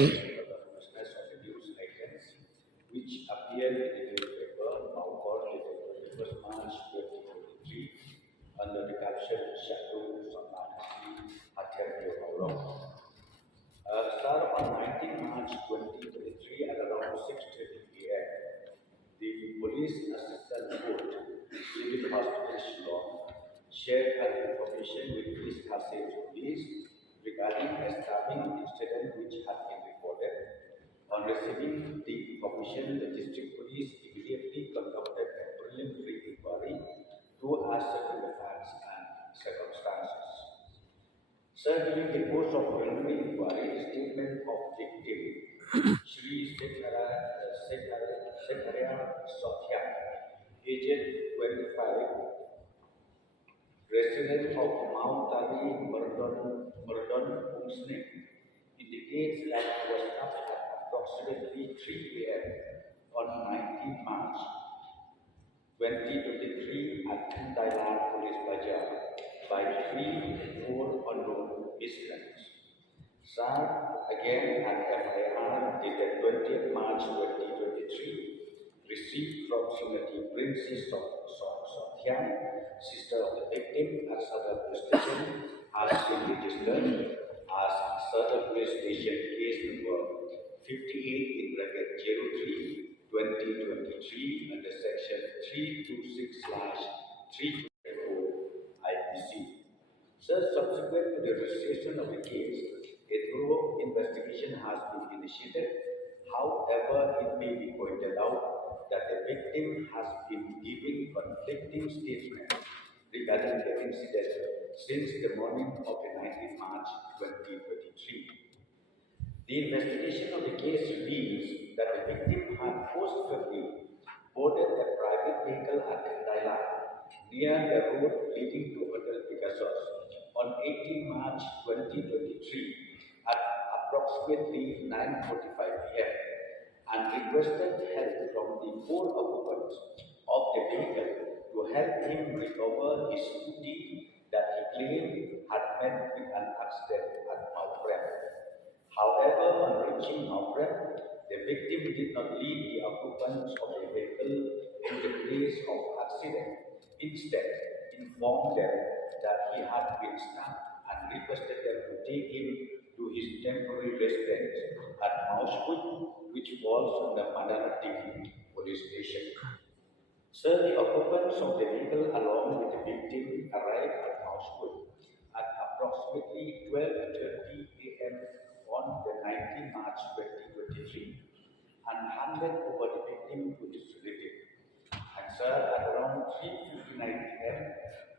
for the freshness of the news items which appeared in the newspaper now called dated 21st March 2023 under the caption Shadow Samla Halor. Sir, on 19 March 2023 at around 6:30 p.m., the police assistant court, Civil Hospital Shillong, shared her information with East Khasi police regarding a stabbing incident which had been reported. On receiving the information, the district police immediately conducted a preliminary inquiry to ascertain the facts and circumstances. Sir, during the course of preliminary inquiry, the statement of victim Shri Sekharia Sothya, aged 25, resident of Mount Tari, Murdon, Umsne, indicates that he was stopped at approximately 3 p.m. on 19 March 2023 at Thailand Police Bazaar by 3 or 4 unknown miscreants. Sir, again at FIR dated 20th March 2023, received from Srimati Princess Sothya, sister of the victim at Sadar Police Station, has been registered as Sadar Police Station case number 58 in bracket 03/2023 under section 326/324 IPC. Sir, subsequent to the registration of the case, a thorough investigation has been initiated. However, it may be pointed out that the victim has been giving conflicting statements regarding the incident since the morning of the 19th March 2023. The investigation of the case reveals that the victim had forcefully boarded a private vehicle at Thailand near the road leading to Hotel Pegasus on 18 March 2023 at approximately 9:45 p.m. and requested help from the 4 occupants of the vehicle to help him recover his scooty that he claimed had met with an accident at Mount Prem. However, on reaching Mount Prem, the victim did not lead the occupants of the vehicle to the place of accident. Instead, informed them that he had been stopped and requested them to take him to his temporary residence at Maushput, which falls under Mandarati police station. Sir, the occupants of the vehicle along with the victim arrived at Maushput at approximately 12:30 a.m. on the 19th March 2023 and handed over the victim to his relative. And sir, at around 3:59 p.m.,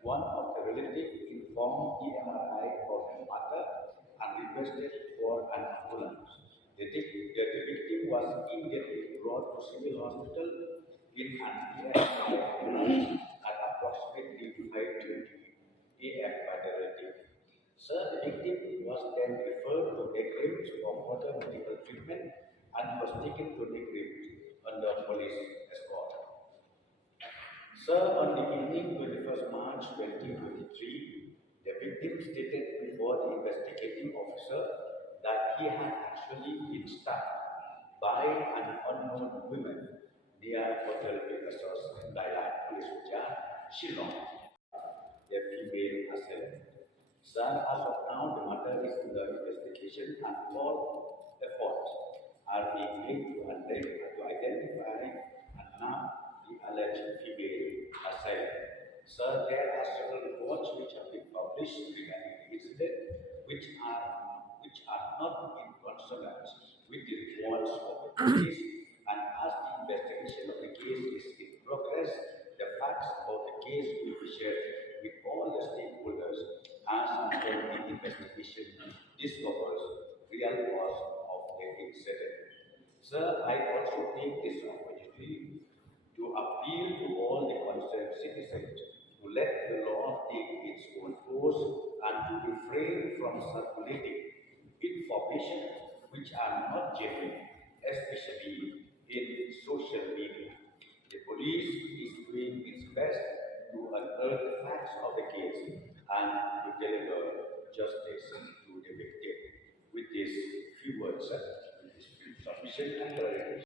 one of the relatives informed the MRI of the matter and requested for an ambulance. The victim was immediately brought to civil hospital in an ambulance at approximately 5:20 a.m. by the relative. Sir, the victim was then referred to Brigh for further medical treatment and was taken to Brigh under police escort. Sir, on the evening 21st March 2023, the victim stated before the investigating officer that he had actually been stabbed by an unknown woman near Hotel Pegasus, Thailand Police Bazaar, Shillong, a female assailant. Sir, as of now, the matter is under investigation and all efforts are being made to identify and nab the alleged female assailant. Sir, there are several reports which have been published regarding the incident which are not in consonance with the reports of the police, and as the investigation of the case is in progress, the facts about the case will be shared with all the stakeholders as and when the investigation discovers real cause of the incident. Sir, I also take this opportunity to appeal to all the concerned citizens to let the law take its own course and to refrain from circulating information which are not genuine, especially in social media. The police is doing its best to unearth the facts of the case and to deliver justice to the victim. With these few words, sir, sufficient clarification.